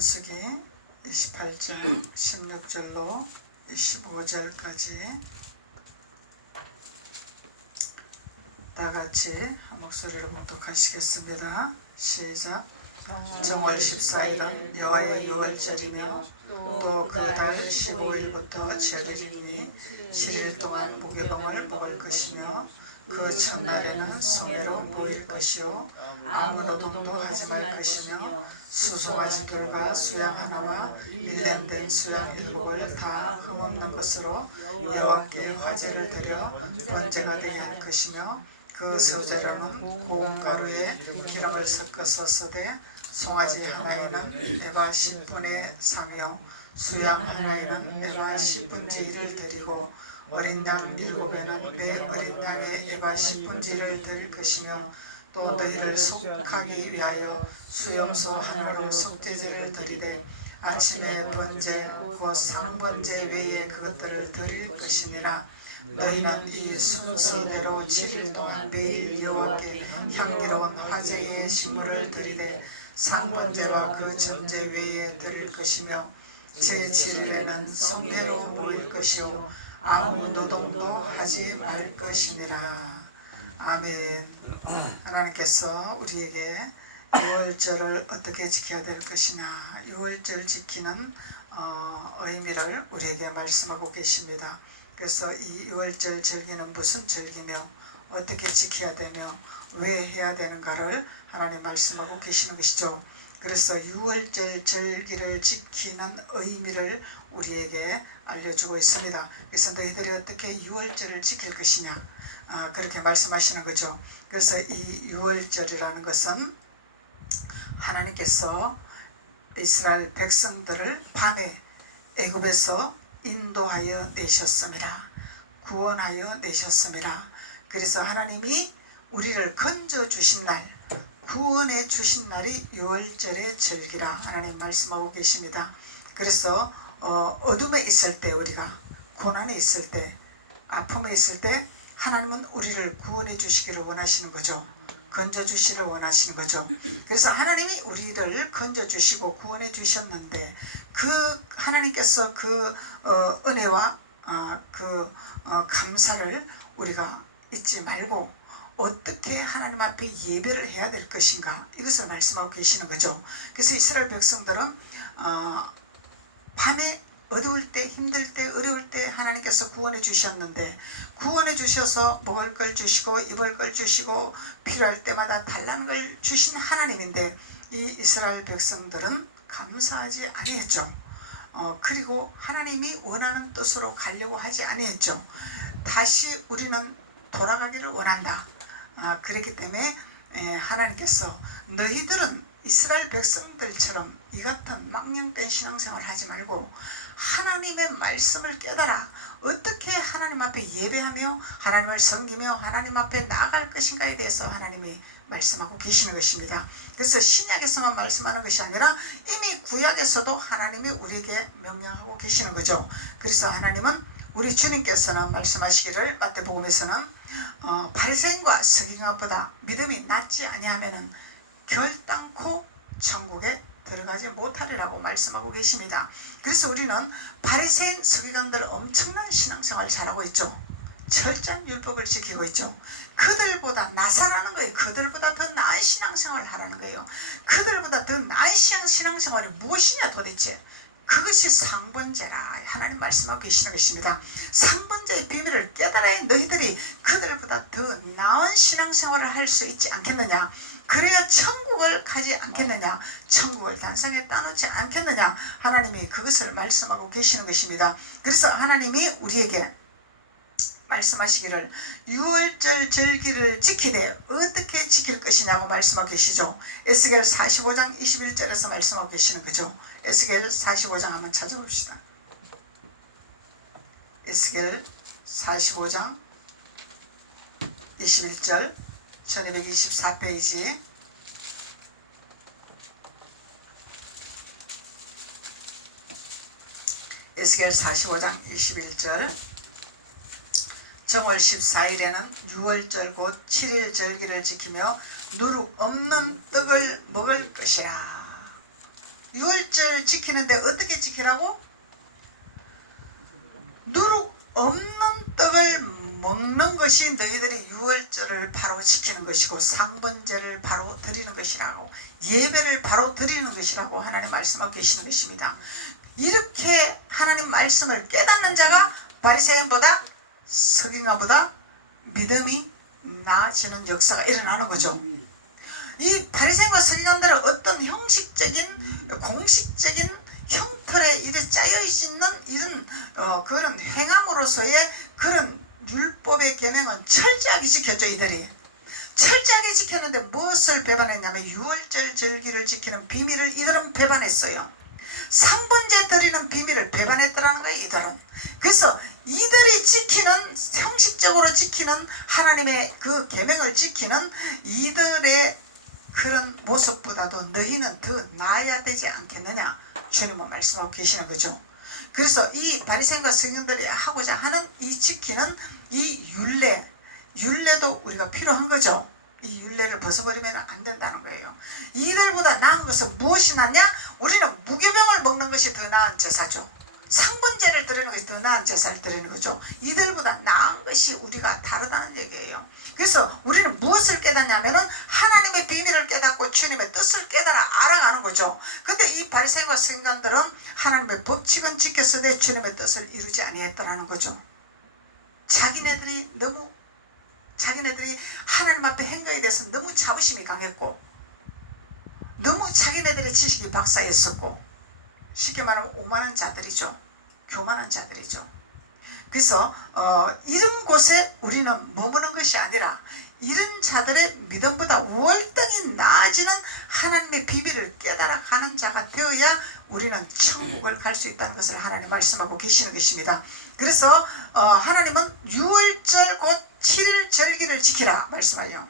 민수기 28장 16절로 25절까지 다같이 한 목소리로 봉독하시겠습니다. 시작. 정월 14일은 여호와의 유월절이며 또 그 달 15일부터 절일이니 7일 동안 무교병을 먹을 것이며 그 첫날에는 성회로 모일 것이요 아무 노동도 하지 말 것이며 수송아지 둘과 수양 하나와 일년된 수양 7을 다 흠없는 것으로 여호와께 화제를 드려 번제가 되게 할 것이며 그 소재로는 고운 가루에 기름을 섞어서 쓰되 송아지 하나에는 에바 10분의 3이요 수양 하나에는 에바 10분의 1을 드리고 어린 양 7에는 매 어린 양의 에바 10분의 1을 드릴 것이며 또 너희를 속하기 위하여 수염소 하나로 속죄제를 드리되 아침에 번제 곧 상번제 외에 그것들을 드릴 것이니라. 너희는 이 순서대로 7일 동안 매일 여호와께 향기로운 화제의 식물을 드리되 상번제와 그 전제 외에 드릴 것이며 제7일에는 성회로 모일 것이요 아무 노동도 하지 말 것이니라. 아멘. 하나님께서 우리에게 유월절을 어떻게 지켜야 될 것이냐, 유월절 지키는 의미를 우리에게 말씀하고 계십니다. 그래서 이 유월절 절기는 무슨 절기며 어떻게 지켜야 되며 왜 해야 되는가를 하나님 말씀하고 계시는 것이죠. 그래서 유월절 절기를 지키는 의미를 우리에게 알려주고 있습니다. 그래서 너희들이 어떻게 유월절을 지킬 것이냐, 그렇게 말씀하시는 거죠. 그래서 이 유월절이라는 것은 하나님께서 이스라엘 백성들을 밤에 애굽에서 인도하여 내셨습니다. 구원하여 내셨습니다. 그래서 하나님이 우리를 건져 주신 날, 구원해 주신 날이 유월절의 절기라 하나님 말씀하고 계십니다. 그래서 어둠에 있을 때, 우리가 고난에 있을 때, 아픔에 있을 때 하나님은 우리를 구원해 주시기를 원하시는 거죠. 건져 주시기를 원하시는 거죠. 그래서 하나님이 우리를 건져 주시고 구원해 주셨는데 그 하나님께서 그 은혜와 그 감사를 우리가 잊지 말고 어떻게 하나님 앞에 예배를 해야 될 것인가, 이것을 말씀하고 계시는 거죠. 그래서 이스라엘 백성들은 밤에 어두울 때, 힘들 때, 어려울 때 하나님께서 구원해 주셨는데 구원해 주셔서 먹을 걸 주시고 입을 걸 주시고 필요할 때마다 달라는 걸 주신 하나님인데 이 이스라엘 백성들은 감사하지 아니했죠. 그리고 하나님이 원하는 뜻으로 가려고 하지 아니했죠. 다시 우리는 돌아가기를 원한다. 그렇기 때문에 하나님께서 너희들은 이스라엘 백성들처럼 이 같은 망령된 신앙생활을 하지 말고 하나님의 말씀을 깨달아 어떻게 하나님 앞에 예배하며 하나님을 섬기며 하나님 앞에 나아갈 것인가에 대해서 하나님이 말씀하고 계시는 것입니다. 그래서 신약에서만 말씀하는 것이 아니라 이미 구약에서도 하나님이 우리에게 명령하고 계시는 거죠. 그래서 하나님은 우리 주님께서는 말씀하시기를 마태복음에서는 바리새인과 서기관보다 믿음이 낫지 아니하면은 결단코 천국에 들어가지 못하리라고 말씀하고 계십니다. 그래서 우리는 바리새인 서기관들 엄청난 신앙생활을 잘하고 있죠. 철저한 율법을 지키고 있죠. 그들보다 나사라는 거예요. 그들보다 더 나은 신앙생활을 하라는 거예요. 그들보다 더 나은 신앙생활이 무엇이냐 도대체. 그것이 상번제라 하나님 말씀하고 계시는 것입니다. 상번제의 비밀을 깨달아야 너희들이 그들보다 더 나은 신앙생활을 할 수 있지 않겠느냐. 그래야 천국을 가지 않겠느냐, 천국을 단상에 따놓지 않겠느냐, 하나님이 그것을 말씀하고 계시는 것입니다. 그래서 하나님이 우리에게 말씀하시기를 유월절 절기를 지키되 어떻게 지킬 것이냐고 말씀하고 계시죠. 에스겔 45장 21절에서 말씀하고 계시는 거죠. 에스겔 45장 한번 찾아봅시다. 에스겔 45장 21절 1224페이지. 에스겔 45장 21절. 정월 14일에는 유월절 곧 7일 절기를 지키며 누룩 없는 떡을 먹을 것이라. 유월절 지키는데 어떻게 지키라고? 누룩 없는 떡을 먹는 것이 너희들이 유월절을 바로 지키는 것이고 상번제를 바로 드리는 것이라고, 예배를 바로 드리는 것이라고 하나님 말씀하고 계시는 것입니다. 이렇게 하나님 말씀을 깨닫는 자가 바리새인보다 서기관보다 믿음이 나아지는 역사가 일어나는 거죠. 이 바리새인과 서기관들은 어떤 형식적인 공식적인 형틀에 이래 짜여 있는 이런 그런 행함으로서의 그런 율법의 계명은 철저하게 지켰죠. 이들이 철저하게 지켰는데 무엇을 배반했냐면 유월절 절기를 지키는 비밀을 이들은 배반했어요. 상번제 드리는 비밀을 배반했더라는 거예요. 이들은. 그래서 이들이 지키는, 형식적으로 지키는 하나님의 그 계명을 지키는 이들의 그런 모습보다도 너희는 더 나아야 되지 않겠느냐, 주님은 말씀하고 계시는 거죠. 그래서 이 바리새인과 서기관들이 하고자 하는 이 지키는 이 율례도 우리가 필요한 거죠. 이 율례를 벗어버리면 안 된다는 거예요. 이들보다 나은 것은 무엇이 낫냐? 우리는 무교병을 먹는 것이 더 나은 제사죠. 상번제를 드리는 것이 더 나은 제사를 드리는 거죠. 이들보다 나은 것이 우리가 다르다는 얘기예요. 그래서 우리는 무엇을 깨닫냐면은 하나님의 비밀을 깨닫고 주님의 뜻을 깨달아 알아가는 거죠. 근데 이 바리새인과 서기관들은 하나님의 법칙은 지켰으되 주님의 뜻을 이루지 아니했더라는 거죠. 자기네들이 하나님 앞에 행거에 대해서 너무 자부심이 강했고, 너무 자기네들의 지식이 박사였었고, 쉽게 말하면 오만한 자들이죠. 교만한 자들이죠. 그래서 이런 곳에 우리는 머무는 것이 아니라 이런 자들의 믿음보다 월등히 나아지는 하나님의 비밀을 깨달아가는 자가 되어야 우리는 천국을 갈 수 있다는 것을 하나님 말씀하고 계시는 것입니다. 그래서 하나님은 유월절 곧 7일 절기를 지키라 말씀하여.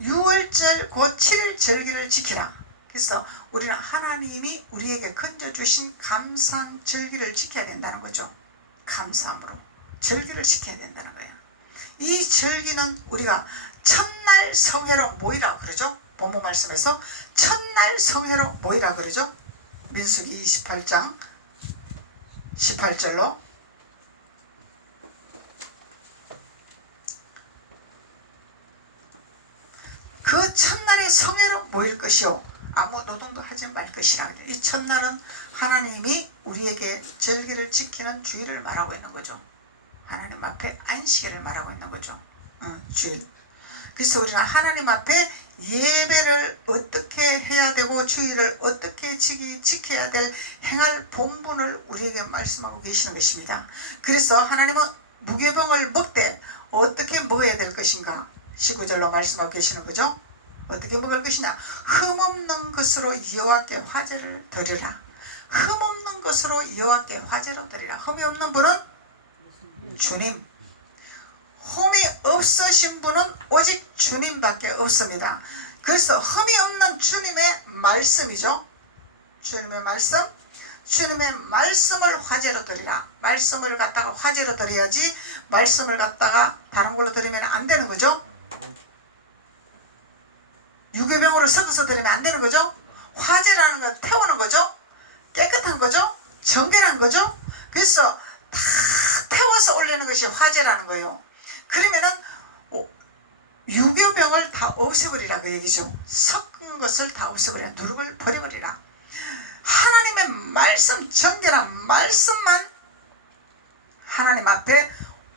유월절 곧 7일 절기를 지키라. 그래서 우리는 하나님이 우리에게 건져주신 감사한 절기를 지켜야 된다는 거죠. 감사함으로 절기를 지켜야 된다는 거예요. 이 절기는 우리가 첫날 성회로 모이라 그러죠. 본문 말씀에서 첫날 성회로 모이라 그러죠. 민수기 28장 18절로 그 첫날에 성회로 모일 것이요 아무 노동도 하지 말 것이라. 이 첫날은 하나님이 우리에게 절기를 지키는 주일을 말하고 있는 거죠. 하나님 앞에 안식일을 말하고 있는 거죠. 주일. 그래서 우리는 하나님 앞에 예배를 어떻게 해야 되고 주일을 어떻게 지켜야 될 행할 본분을 우리에게 말씀하고 계시는 것입니다. 그래서 하나님은 무교병을 먹되 어떻게 먹어야 될 것인가 19절로 말씀하고 계시는 거죠. 어떻게 먹을 것이냐? 흠없는 것으로 여호와께 화제를 드리라. 흠없는 것으로 여호와께 화제로 드리라. 흠이 없는 분은 주님. 흠이 없으신 분은 오직 주님밖에 없습니다. 그래서 흠이 없는 주님의 말씀이죠. 주님의 말씀. 주님의 말씀을 화제로 드리라. 말씀을 갖다가 화제로 드려야지 말씀을 갖다가 다른 걸로 드리면 안 되는 거죠. 유교병으로 섞어서 드리면 안 되는 거죠. 화제라는 건 태우는 거죠. 깨끗한 거죠. 정결한 거죠. 그래서 다 태워서 올리는 것이 화제라는 거예요. 그러면은 유교병을 다 없애버리라 그 얘기죠. 섞은 것을 다 없애버리라. 누룩을 버려버리라. 하나님의 말씀, 정결한 말씀만 하나님 앞에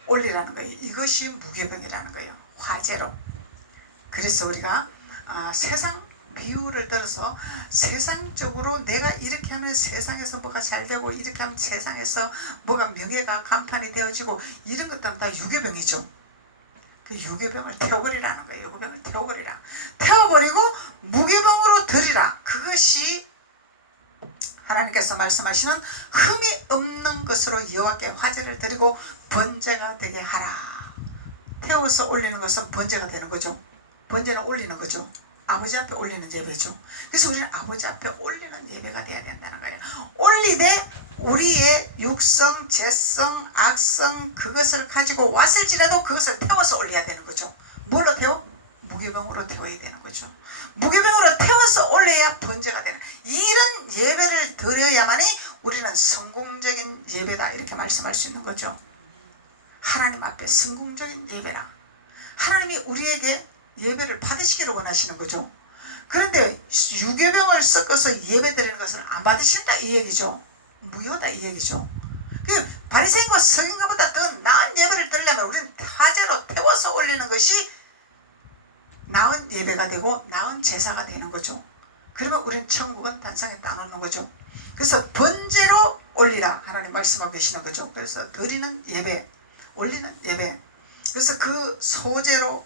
올리라는 거예요. 이것이 무교병이라는 거예요. 화제로. 그래서 우리가 세상 비유를 들어서 세상적으로 내가 이렇게 하면 세상에서 뭐가 잘 되고 이렇게 하면 세상에서 뭐가 명예가 간판이 되어지고 이런 것들은 다 유교병이죠. 그 유교병을 태워버리라는 거예요. 유교병을 태워버리라. 태워버리고 무교병으로 드리라. 그것이 하나님께서 말씀하시는 흠이 없는 것으로 여호와께 화제를 드리고 번제가 되게 하라. 태워서 올리는 것은 번제가 되는 거죠. 번제는 올리는 거죠. 아버지 앞에 올리는 예배죠. 그래서 우리는 아버지 앞에 올리는 예배가 돼야 된다는 거예요. 올리되 우리의 육성, 재성, 악성 그것을 가지고 왔을지라도 그것을 태워서 올려야 되는 거죠. 뭘로 태워? 무교병으로 태워야 되는 거죠. 무교병으로 태워서 올려야 번제가 되는, 이런 예배를 드려야만이 우리는 성공적인 예배다 이렇게 말씀할 수 있는 거죠. 하나님 앞에 성공적인 예배라. 하나님이 우리에게 예배를 받으시기를 원하시는 거죠. 그런데 유교병을 섞어서 예배 드리는 것을 안 받으신다 이 얘기죠. 무효다 이 얘기죠. 그 바리새인과 서기관보다 더 나은 예배를 드리려면 우리는 화제로 태워서 올리는 것이 나은 예배가 되고 나은 제사가 되는 거죠. 그러면 우리는 천국은 단상에 따놓는 거죠. 그래서 번제로 올리라 하나님 말씀하고 계시는 거죠. 그래서 드리는 예배, 올리는 예배. 그래서 그 소재로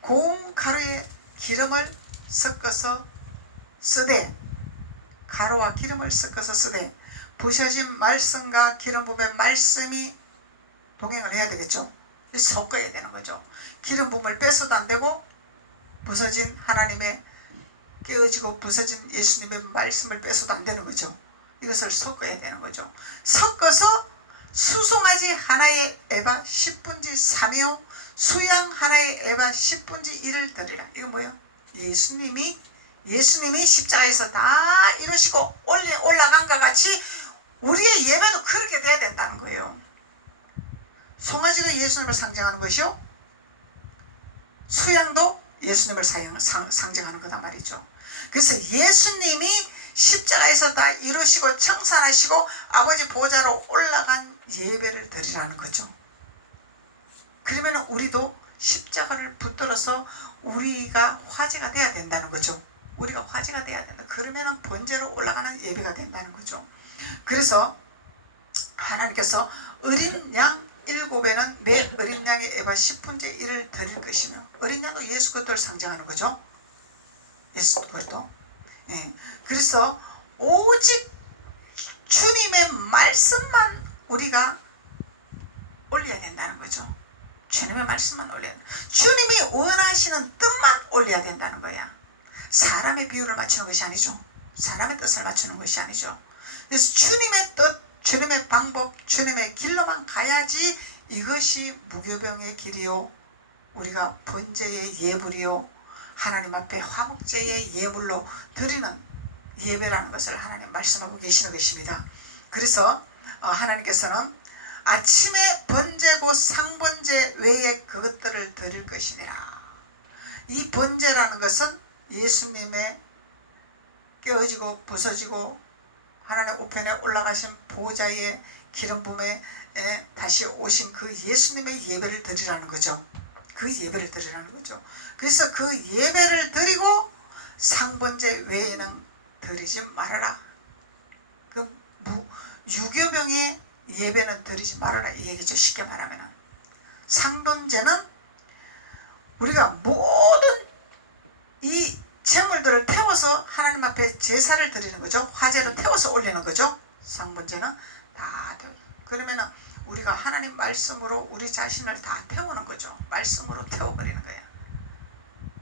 고운 가루에 기름을 섞어서 쓰되, 가루와 기름을 섞어서 쓰되, 부셔진 말씀과 기름 부음의 말씀이 동행을 해야 되겠죠. 섞어야 되는 거죠. 기름 부음을 빼서도 안 되고 부서진 하나님의 깨어지고 부서진 예수님의 말씀을 빼서도 안 되는 거죠. 이것을 섞어야 되는 거죠. 섞어서 수송아지 하나의 에바 10분지 3이요 수양 하나의 에바 10분지 1을 드리라. 이거 뭐예요? 예수님이 십자가에서 다 이루시고 올라간 것 같이 우리의 예배도 그렇게 돼야 된다는 거예요. 송아지가 예수님을 상징하는 것이요, 수양도 예수님을 상징하는 거다 말이죠. 그래서 예수님이 십자가에서 다 이루시고 청산하시고 아버지 보좌로 올라간 예배를 드리라는 거죠. 그러면 우리도 십자가를 붙들어서 우리가 화제가 돼야 된다는 거죠. 우리가 화제가 돼야 된다. 그러면 번제로 올라가는 예배가 된다는 거죠. 그래서 하나님께서 어린 양 7에는 내 어린 양의 에바 10분의 1을 드릴 것이며, 어린 양도 예수 그리스도를 상징하는 거죠. 예수 그리스도. 예. 그래서 오직 주님의 말씀만 우리가 올려야 된다는 거죠. 주님의 말씀만 올려야 된다. 주님이 원하시는 뜻만 올려야 된다는 거야. 사람의 비율을 맞추는 것이 아니죠. 사람의 뜻을 맞추는 것이 아니죠. 그래서 주님의 뜻, 주님의 방법, 주님의 길로만 가야지 이것이 무교병의 길이요, 우리가 번제의 예물이요, 하나님 앞에 화목제의 예물로 드리는 예배라는 것을 하나님 말씀하고 계시는 것입니다. 그래서 하나님께서는 아침에 번제 곧 상번제 외에 그것들을 드릴 것이니라. 이 번제라는 것은 예수님의 깨어지고 부서지고 하나님 우편에 올라가신 보좌의 기름 부음에 다시 오신 그 예수님의 예배를 드리라는 거죠. 그 예배를 드리라는 거죠. 그래서 그 예배를 드리고 상번제 외에는 드리지 말아라. 그 유교병의 예배는 드리지 말아라 이 얘기죠. 쉽게 말하면 상번제는 우리가 모든 이 제물들을 태워서 하나님 앞에 제사를 드리는 거죠. 화제로 태워서 올리는 거죠. 상번제는 다 그러면은 우리가 하나님 말씀으로 우리 자신을 다 태우는 거죠. 말씀으로 태워버리는 거야.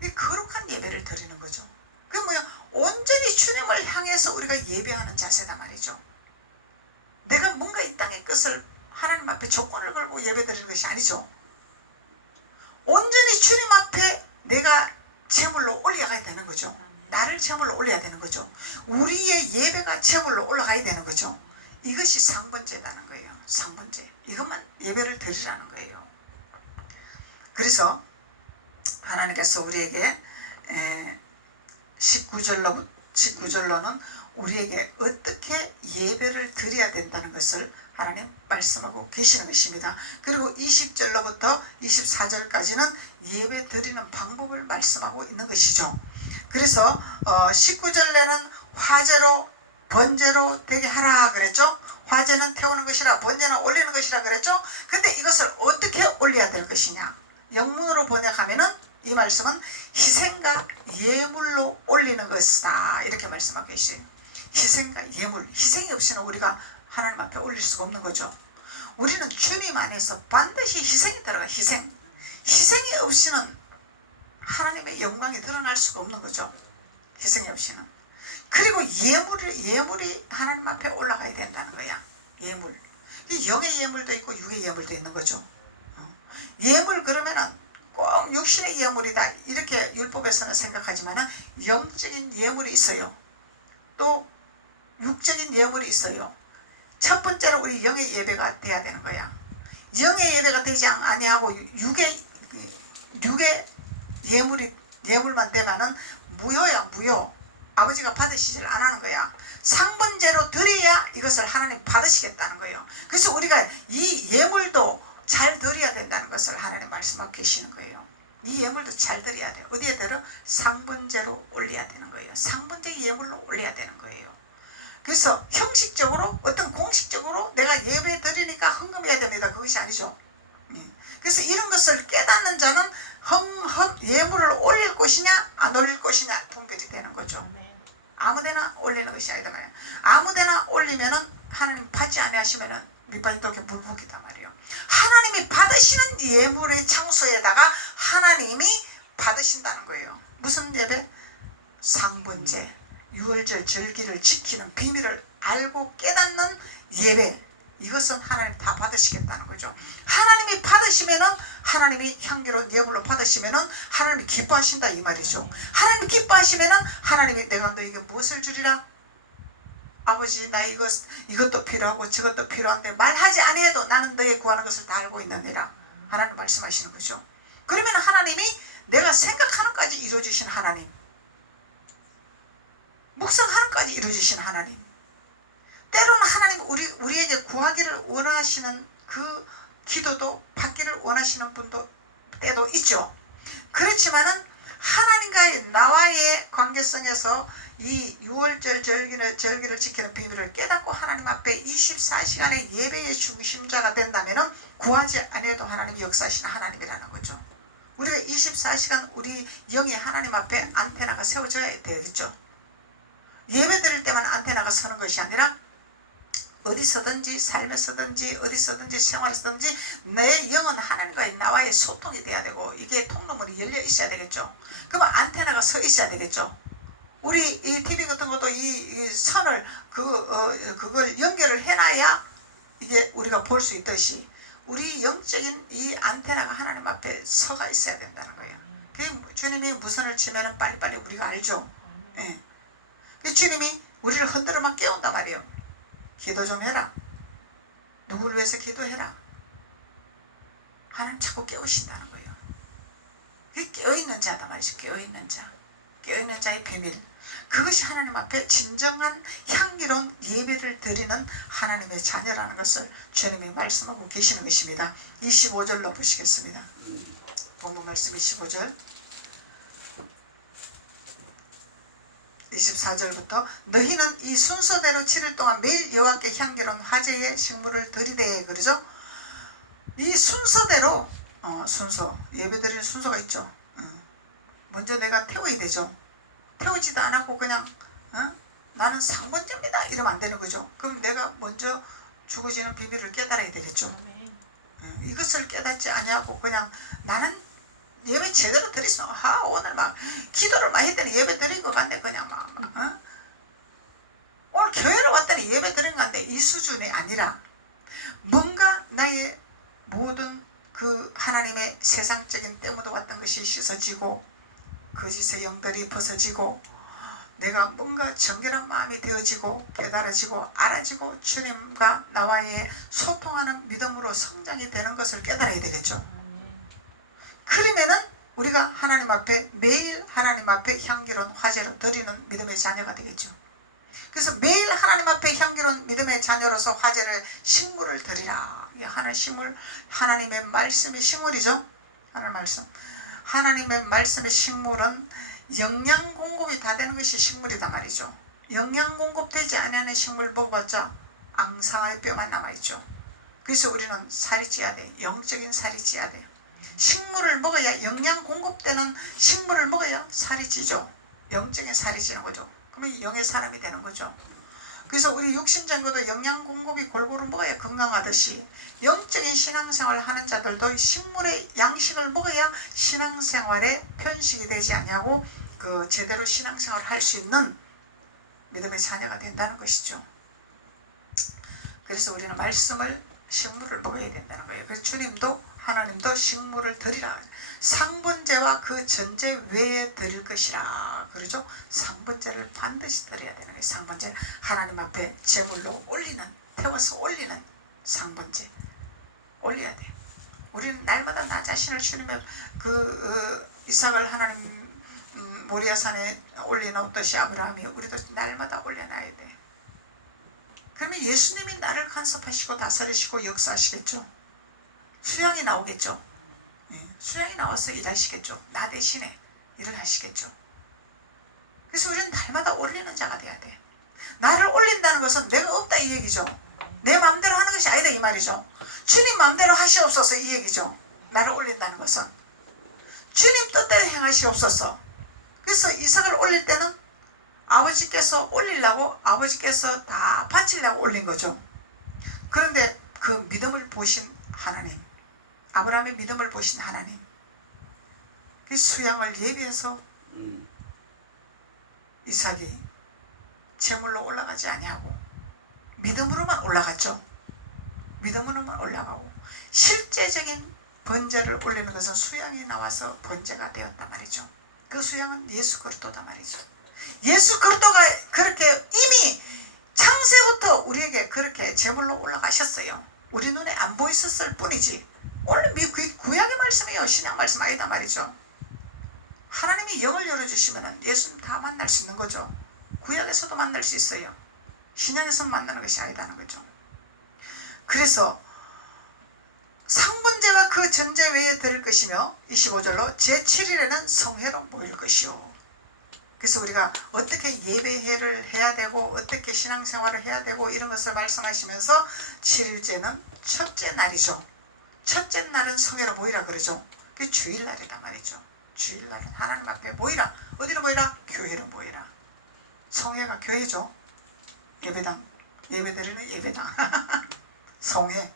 이 거룩한 예배를 드리는 거죠. 그게 뭐야? 온전히 주님을 향해서 우리가 예배하는 자세다 말이죠. 내가 뭔가 이 땅의 것을 하나님 앞에 조건을 걸고 예배 드리는 것이 아니죠. 온전히 주님 앞에 내가 제물로 올라가야 되는 거죠. 나를 제물로 올려야 되는 거죠. 우리의 예배가 제물로 올라가야 되는 거죠. 이것이 상번제라는 거예요. 상번제. 이것만 예배를 드리라는 거예요. 그래서 하나님께서 우리에게 19절로는 우리에게 어떻게 예배를 드려야 된다는 것을 하나님 말씀하고 계시는 것입니다. 그리고 20절로부터 24절까지는 예배 드리는 방법을 말씀하고 있는 것이죠. 그래서 19절에는 화제로 번제로 되게 하라 그랬죠. 화제는 태우는 것이라 번제는 올리는 것이라 그랬죠. 근데 이것을 어떻게 올려야 될 것이냐, 영문으로 번역하면은 이 말씀은 희생과 예물로 올리는 것이다 이렇게 말씀하고 계시죠. 희생과 예물, 희생이 없이는 우리가 하나님 앞에 올릴 수가 없는 거죠. 우리는 주님 안에서 반드시 희생이 들어가. 희생이 없이는 하나님의 영광이 드러날 수가 없는 거죠. 희생이 없이는. 그리고 예물이 하나님 앞에 올라가야 된다는 거야. 예물. 영의 예물도 있고 육의 예물도 있는 거죠. 예물 그러면은 꼭 육신의 예물이다 이렇게 율법에서는 생각하지만 영적인 예물이 있어요. 또 육적인 예물이 있어요. 첫 번째로 우리 영의 예배가 돼야 되는 거야. 영의 예배가 되지 아니하고 육의 예물만 되면은 무효야, 무효. 아버지가 받으시질 안 하는 거야. 상번제로 드려야 이것을 하나님 받으시겠다는 거예요. 그래서 우리가 이 예물도 잘 드려야 된다는 것을 하나님 말씀하고 계시는 거예요. 이 예물도 잘 드려야 돼요. 어디에 들어? 상번제로 올려야 되는 거예요. 상번제 예물로 올려야 되는 거예요. 그래서 형식적으로 어떤 공식적으로 내가 예배 드리니까 헌금해야 됩니다. 그것이 아니죠. 그래서 이런 것을 깨닫는 자는 예물을 올릴 것이냐 안 올릴 것이냐 분별이 되는 거죠. 아무데나 올리는 것이 아니다 말이에요. 아무데나 올리면은 하나님 받지 아니하시면은 밑바닥 이렇게 물북이다 말이에요. 하나님이 받으시는 예물의 장소에다가 하나님이 받으신다는 거예요. 무슨 예배? 상번제, 유월절 절기를 지키는 비밀을 알고 깨닫는 예배. 이것은 하나님 다 받으시겠다는 거죠. 하나님이 받으시면은 하나님이 향기로운 예물로 받으시면은 하나님이 기뻐하신다 이 말이죠. 하나님이 기뻐하시면은 하나님이 내가 너에게 무엇을 주리라? 아버지 나 이것도 필요하고 저것도 필요한데 말하지 아니해도 나는 너의 구하는 것을 다 알고 있느니라. 하나님 말씀하시는 거죠. 그러면 하나님이 내가 생각하는 까지 이루어주신 하나님, 묵상하는까지 이루어주신 하나님, 때로는 하나님 우리에게 구하기를 원하시는 그 기도도 받기를 원하시는 때도 있죠. 그렇지만은 하나님과의 나와의 관계성에서 이 유월절 절기를 지키는 비밀을 깨닫고 하나님 앞에 24시간의 예배의 중심자가 된다면은 구하지 아니해도 하나님이 역사하시는 하나님이라는 거죠. 우리가 24시간 우리 영의 하나님 앞에 안테나가 세워져야 되겠죠. 예배 드릴 때만 안테나가 서는 것이 아니라 어디서든지 삶에서든지 어디서든지 생활에서든지 내 영은 하나님과의 나와의 소통이 돼야 되고 이게 통로문이 열려 있어야 되겠죠. 그러면 안테나가 서 있어야 되겠죠. 우리 이 TV 같은 것도 이 선을 그걸 연결을 해놔야 이게 우리가 볼 수 있듯이 우리 영적인 이 안테나가 하나님 앞에 서가 있어야 된다는 거예요. 그 주님이 무선을 치면은 빨리빨리 우리가 알죠. 예. 주님이 우리를 흔들어 막 깨운단 말이에요. 기도 좀 해라. 누구를 위해서 기도해라. 하나님 자꾸 깨우신다는 거예요. 그게 깨어있는 자다 말이죠. 깨어있는 자. 깨어있는 자의 비밀. 그것이 하나님 앞에 진정한 향기로운 예배를 드리는 하나님의 자녀라는 것을 주님이 말씀하고 계시는 것입니다. 25절로 보시겠습니다. 본문 말씀 25절. 24절부터 너희는 이 순서대로 7일 동안 매일 여호와께 향기로운 화제의 식물을 드리되 그러죠. 이 순서대로 순서 예배드리는 순서가 있죠. 먼저 내가 태워야 되죠. 태우지도 않았고 그냥 나는 상번제입니다 이러면 안 되는 거죠. 그럼 내가 먼저 죽어지는 비밀을 깨달아야 되겠죠. 이것을 깨닫지 아니하고 그냥 나는 예배 제대로 드리서 오늘 막 기도를 많이 했더니 예배 드린 것 같네 그냥 오늘 교회로 왔더니 예배 드린 것 같네 이 수준이 아니라 뭔가 나의 모든 그 하나님의 세상적인 때 묻어왔던 것이 씻어지고 거짓의 영들이 벗어지고 내가 뭔가 정결한 마음이 되어지고 깨달아지고 알아지고 주님과 나와의 소통하는 믿음으로 성장이 되는 것을 깨달아야 되겠죠. 그러면은 우리가 하나님 앞에 매일 하나님 앞에 향기로운 화제로 드리는 믿음의 자녀가 되겠죠. 그래서 매일 하나님 앞에 향기로운 믿음의 자녀로서 화제를 식물을 드리라. 하나님 식물, 하나님의 말씀이 식물이죠. 하나님의 말씀의 식물은 영양 공급이 다 되는 것이 식물이다 말이죠. 영양 공급되지 않는 식물 먹어봤자 앙상할 뼈만 남아있죠. 그래서 우리는 살이 찌야 돼. 영적인 살이 찌야 돼. 식물을 먹어야 영양 공급되는 식물을 먹어야 살이 찌죠. 영적인 살이 찌는 거죠. 그러면 영의 사람이 되는 거죠. 그래서 우리 육신적으로도 영양 공급이 골고루 먹어야 건강하듯이 영적인 신앙생활을 하는 자들도 식물의 양식을 먹어야 신앙생활에 편식이 되지 아니하고 제대로 신앙생활을 할 수 있는 믿음의 자녀가 된다는 것이죠. 그래서 우리는 말씀을 식물을 먹어야 된다는 거예요. 그래서 주님도 하나님도 식물을 드리라. 상번제와 그 전제 외에 드릴 것이라. 그러죠. 상번제를 반드시 드려야 되는 거예요. 상번제는 하나님 앞에 제물로 올리는, 태워서 올리는 상번제 올려야 돼요. 우리는 날마다 나 자신을 주님의 이삭을 하나님 모리아산에 올려놓듯이 아브라함이 우리도 날마다 올려놔야 돼. 그러면 예수님이 나를 간섭하시고 다스리시고 역사하시겠죠. 수양이 나오겠죠. 수양이 나와서 일하시겠죠. 나 대신에 일을 하시겠죠. 그래서 우리는 날마다 올리는 자가 돼야 돼. 나를 올린다는 것은 내가 없다 이 얘기죠. 내 마음대로 하는 것이 아니다 이 말이죠. 주님 마음대로 하시옵소서 이 얘기죠. 나를 올린다는 것은 주님 뜻대로 행하시옵소서. 그래서 이삭을 올릴 때는 아버지께서 올리려고, 아버지께서 다 바치려고 올린 거죠. 그런데 그 믿음을 보신 하나님, 아브라함의 믿음을 보신 하나님, 그 수양을 예비해서 이삭이 제물로 올라가지 아니하고 믿음으로만 올라갔죠. 믿음으로만 올라가고 실제적인 번제를 올리는 것은 수양이 나와서 번제가 되었단 말이죠. 그 수양은 예수 그리스도다 말이죠. 예수 그리스도가 그렇게 이미 창세부터 우리에게 그렇게 제물로 올라가셨어요. 우리 눈에 안 보였을 뿐이지. 원래 구약의 말씀이에요. 신약 말씀 아니다 말이죠. 하나님이 영을 열어주시면 예수님 다 만날 수 있는 거죠. 구약에서도 만날 수 있어요. 신약에서 만나는 것이 아니다는 거죠. 그래서 상번제와 그 전제 외에 드릴 것이며 25절로 제7일에는 성회로 모일 것이요. 그래서 우리가 어떻게 예배회를 해야 되고 어떻게 신앙생활을 해야 되고 이런 것을 말씀하시면서 7일째는 첫째 날이죠. 첫째 날은 성회로 모이라 그러죠. 그게 주일날이다 말이죠. 주일날은 하나님 앞에 모이라. 어디로 모이라? 교회로 모이라. 성회가 교회죠. 예배당, 예배드리는 예배당. 성회,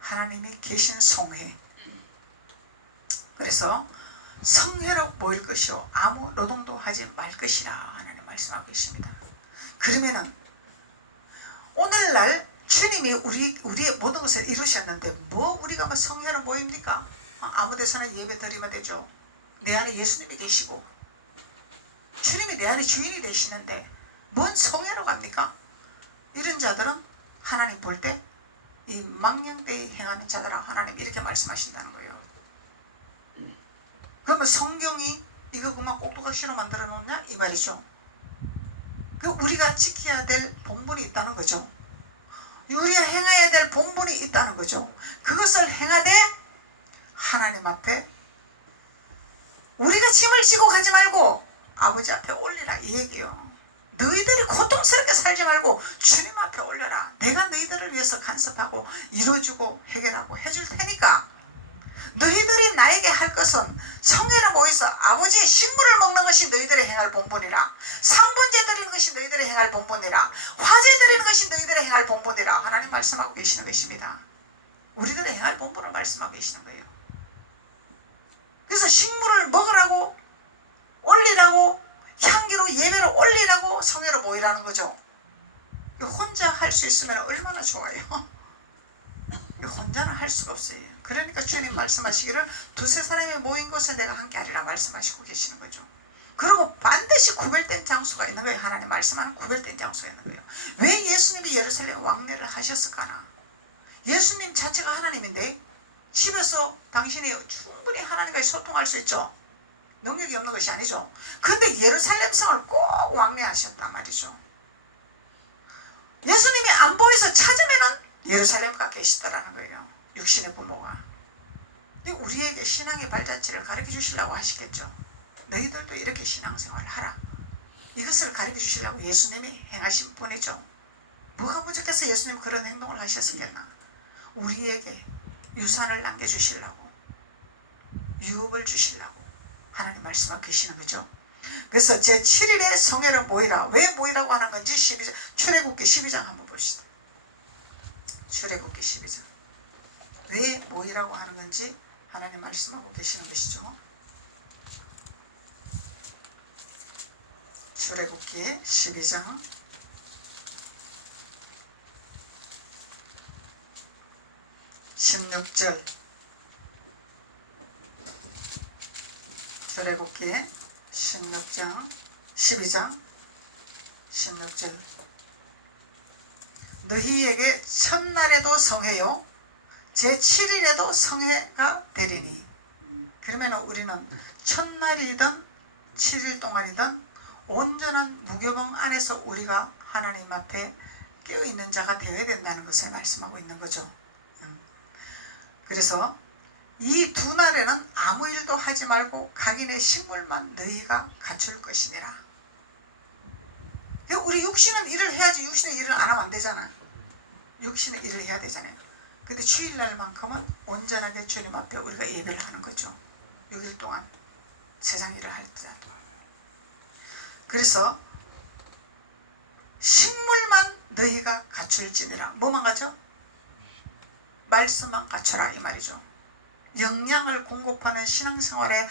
하나님이 계신 성회. 그래서 성회로 모일 것이요 아무 노동도 하지 말 것이라 하나님 말씀하고 계십니다. 그러면은 오늘날 주님이 우리의 모든 것을 이루셨는데 뭐 우리가 뭐 성회로 모입니까? 아무 데서나 예배 드리면 되죠. 내 안에 예수님이 계시고 주님이 내 안에 주인이 되시는데 뭔 성회로 갑니까? 이런 자들은 하나님 볼 때 이 망령되이 행하는 자들아 하나님 이렇게 말씀하신다는 거예요. 그러면 성경이 이거 그만 꼭두각시로 만들어 놓냐 이 말이죠. 그 우리가 지켜야 될 본분이 있다는 거죠. 우리가 행해야 될 본분이 있다는 거죠. 그것을 행하되 하나님 앞에 우리가 짐을 지고 가지 말고 아버지 앞에 올리라 이 얘기요. 너희들이 고통스럽게 살지 말고 주님 앞에 올려라. 내가 너희들을 위해서 간섭하고 이루어주고 해결하고 해줄 테니까 너희들이 나에게 할 것은 성회로 모여서 아버지의 식물을 먹는 것이 너희들의 행할 본분이라. 상번제 드리는 것이 너희들의 행할 본분이라. 화제 드리는 것이 너희들의 행할 본분이라. 하나님 말씀하고 계시는 것입니다. 우리들의 행할 본분을 말씀하고 계시는 거예요. 그래서 식물을 먹으라고 올리라고 향기로 예배로 올리라고 성회로 모이라는 거죠. 혼자 할 수 있으면 얼마나 좋아요. 혼자는 할 수가 없어요. 그러니까 주님 말씀하시기를 두세 사람이 모인 곳에 내가 함께 하리라 말씀하시고 계시는 거죠. 그리고 반드시 구별된 장소가 있는 거예요. 하나님 말씀하는 구별된 장소가 있는 거예요. 왜 예수님이 예루살렘 왕래를 하셨을까나? 예수님 자체가 하나님인데 집에서 당신이 충분히 하나님과 소통할 수 있죠. 능력이 없는 것이 아니죠. 그런데 예루살렘 성을 꼭 왕래하셨단 말이죠. 예수님이 안 보여서 찾으면은 예루살렘 가 계시더라는 거예요. 육신의 부모가. 우리에게 신앙의 발자취를 가르쳐 주시려고 하시겠죠. 너희들도 이렇게 신앙생활을 하라. 이것을 가르쳐 주시려고 예수님이 행하신 분이죠. 뭐가 부족해서 예수님 그런 행동을 하셨겠나. 우리에게 유산을 남겨주시려고, 유업을 주시려고 하나님 말씀하고 계시는 거죠. 그래서 제7일에 성회를 모이라. 왜 모이라고 하는 건지 12장, 출애굽기 12장 한번 봅시다. 출애굽기 12장. 왜 모이라고 하는 건지 하나님 말씀하고 계시는 것이죠. 출애굽기 12장 10 16절 출애굽기 16장 12장 16절 너희에게 첫날에도 성회요 제7일에도 성회가 되리니. 그러면 우리는 첫날이든 7일 동안이든 온전한 무교병 안에서 우리가 하나님 앞에 깨어있는 자가 되어야 된다는 것을 말씀하고 있는 거죠. 그래서 이 두 날에는 아무 일도 하지 말고 각인의 식물만 너희가 갖출 것이니라. 우리 육신은 일을 해야지 육신의 일을 안 하면 안 되잖아. 육신의 일을 해야 되잖아요. 근데 주일날만큼은 온전하게 주님 앞에 우리가 예배를 하는 거죠. 6일 동안 세상 일을 할 때도. 그래서 식물만 너희가 갖출지니라. 뭐만 가져? 말씀만 갖춰라 이 말이죠. 영양을 공급하는 신앙생활에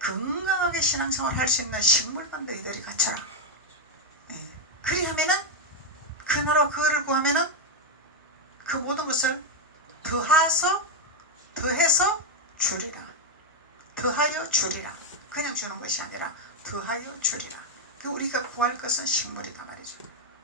건강하게 신앙생활 할 수 있는 식물만 너희들이 갖춰라. 그리하면은 그 나라 그거를 구하면은 그 모든 것을 더해서 주리라. 더하여 주리라. 그냥 주는 것이 아니라 더하여 주리라. 우리가 구할 것은 식물이다 말이죠.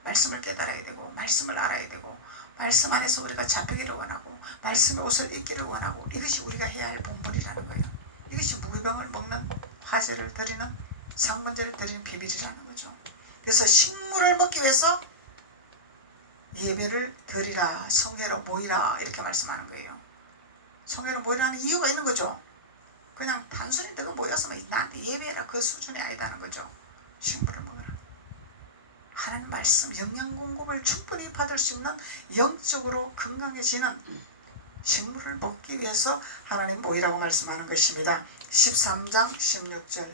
말씀을 깨달아야 되고 말씀을 알아야 되고 말씀 안에서 우리가 잡히기를 원하고 말씀의 옷을 입기를 원하고 이것이 우리가 해야 할 본분이라는 거예요. 이것이 무교병을 먹는 화제를 드리는 상번제를 드리는 비밀이라는 거죠. 그래서 식물을 먹기 위해서 예배를 드리라. 성회로 모이라 이렇게 말씀하는 거예요. 성회로 모이라는 이유가 있는 거죠. 그냥 단순히 너가 모여서 나한테 예배해라 그 수준이 아니다는 거죠. 식물을 먹어라. 하나님 말씀 영양 공급을 충분히 받을 수 있는 영적으로 건강해지는 식물을 먹기 위해서 하나님 모이라고 말씀하는 것입니다. 13장 16절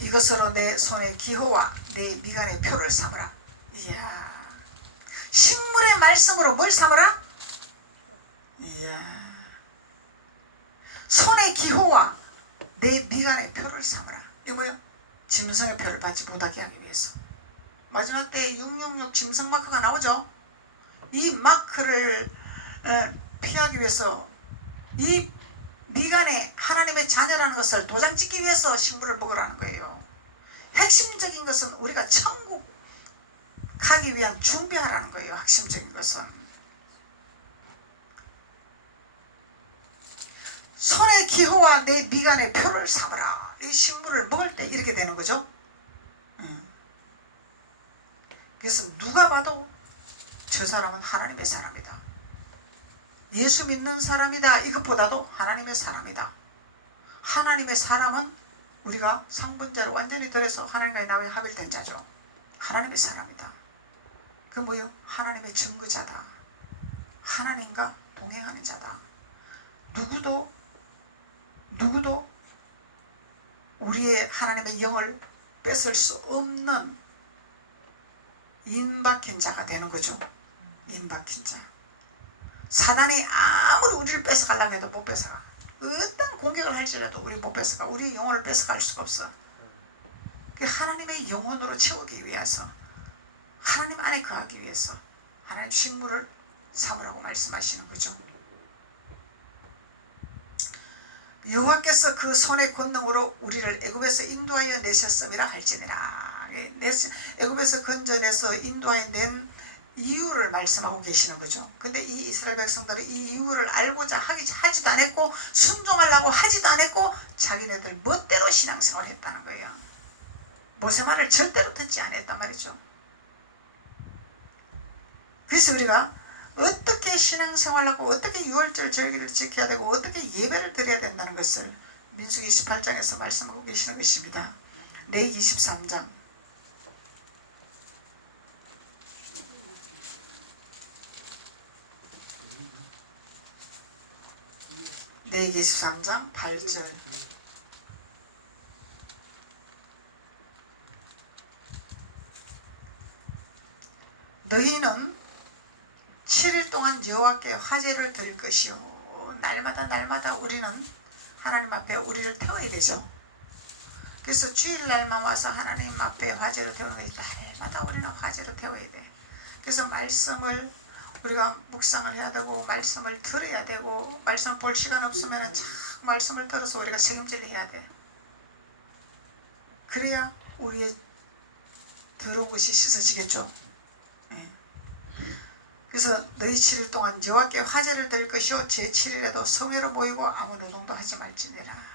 이것으로 내 손의 기호와 내 미간의 표를 삼으라. 이야, 식물의 말씀으로 뭘 삼으라? 이야, 손의 기호와 내 미간의 표를 삼으라. 이거 뭐요? 짐승의 표를 받지 못하게 하기 위해서. 마지막 때 666 짐승 마크가 나오죠. 이 마크를 피하기 위해서 이 미간에 하나님의 자녀라는 것을 도장 찍기 위해서 식물을 먹으라는 거예요. 핵심적인 것은 우리가 천국 가기 위한 준비하라는 거예요. 핵심적인 것은 손의 기호와 내 미간의 표를 삼으라. 이 식물을 먹을 때 이렇게 되는 거죠. 그래서 누가 봐도 저 사람은 하나님의 사람이다. 예수 믿는 사람이다. 이것보다도 하나님의 사람이다. 하나님의 사람은 우리가 상분자를 완전히 들여서 하나님과의 나와의 합일된 자죠. 하나님의 사람이다. 그 뭐요? 하나님의 증거자다. 하나님과 동행하는 자다. 누구도 우리의 하나님의 영을 뺏을 수 없는 인박힌 자가 되는 거죠. 인박힌 자. 사단이 아무리 우리를 뺏어가려고 해도 못 뺏어가. 어떤 공격을 할지라도 우리 못 뺏어가. 우리의 영혼을 뺏어갈 수가 없어. 하나님의 영혼으로 채우기 위해서 하나님 안에 거하기 위해서 하나님 식물을 삼으라고 말씀하시는 거죠. 여호와께서 그 손의 권능으로 우리를 애굽에서 인도하여 내셨음이라 할지니라. 애굽에서 건져내서 인도하여 낸 이유를 말씀하고 계시는 거죠. 근데 이 이스라엘 백성들은 이 이유를 알고자 하지도 않았고 순종하려고 하지도 않았고 자기네들 멋대로 신앙생활을 했다는 거예요. 모세 말을 절대로 듣지 않았단 말이죠. 그래서 우리가 어떻게 신앙생활하고 어떻게 유월절 절기를 지켜야 되고 어떻게 예배를 드려야 된다는 것을 민수기 28장에서 말씀하고 계시는 것입니다. 레위기 23장 레위기 23장 8절 너희는 7일 동안 여호와께 화제를 드릴 것이요. 날마다 우리는 하나님 앞에 우리를 태워야 되죠. 그래서 주일날만 와서 하나님 앞에 화제로 태우는 것이 날마다 우리는 화제로 태워야 돼. 그래서 말씀을 우리가 묵상을 해야 되고 말씀을 들어야 되고 말씀을 볼 시간 없으면 참 말씀을 들어서 우리가 책임질 해야 돼. 그래야 우리의 더러운 것이 씻어지겠죠. 예. 그래서 너희 7일 동안 여호와께 화제를 드릴 것이요 제 7일에도 성회로 모이고 아무 노동도 하지 말지니라.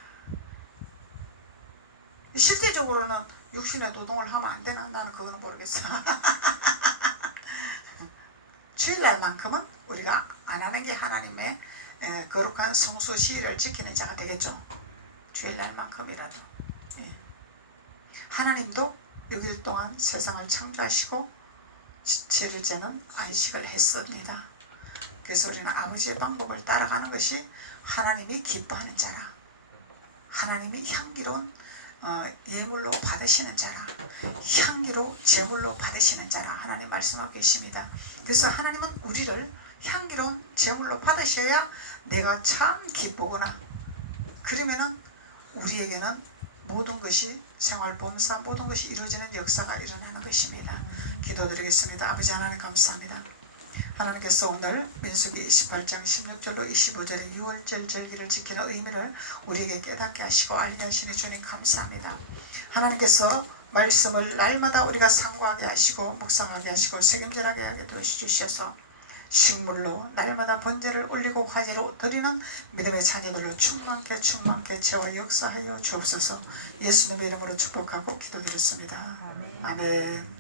실제적으로는 육신의 노동을 하면 안 되나? 나는 그거는 모르겠어. 주일날만큼은 우리가 안 하는 게 하나님의 거룩한 성수 시일을 지키는 자가 되겠죠. 주일날만큼이라도. 예. 하나님도 6일 동안 세상을 창조하시고 7일째는 안식을 했습니다. 그래서 우리는 아버지의 방법을 따라가는 것이 하나님이 기뻐하는 자라. 하나님이 향기로운 예물로 받으시는 자라. 향기로 제물로 받으시는 자라 하나님 말씀하고 계십니다. 그래서 하나님은 우리를 향기로운 제물로 받으셔야 내가 참 기쁘구나. 그러면은 우리에게는 모든 것이 생활 범사 모든 것이 이루어지는 역사가 일어나는 것입니다. 기도드리겠습니다. 아버지 하나님 감사합니다. 하나님께서 오늘 민수기 28장 16절로 25절의 6월절 절기를 지키는 의미를 우리에게 깨닫게 하시고 알게 하시니 주님 감사합니다. 하나님께서 말씀을 날마다 우리가 상고하게 하시고 묵상하게 하시고 책임질하게 하게 도와주셔서 식물로 날마다 번제를 올리고 화제로 드리는 믿음의 자녀들로 충만케 채워 역사하여 주옵소서. 예수님의 이름으로 축복하고 기도드렸습니다. 아멘.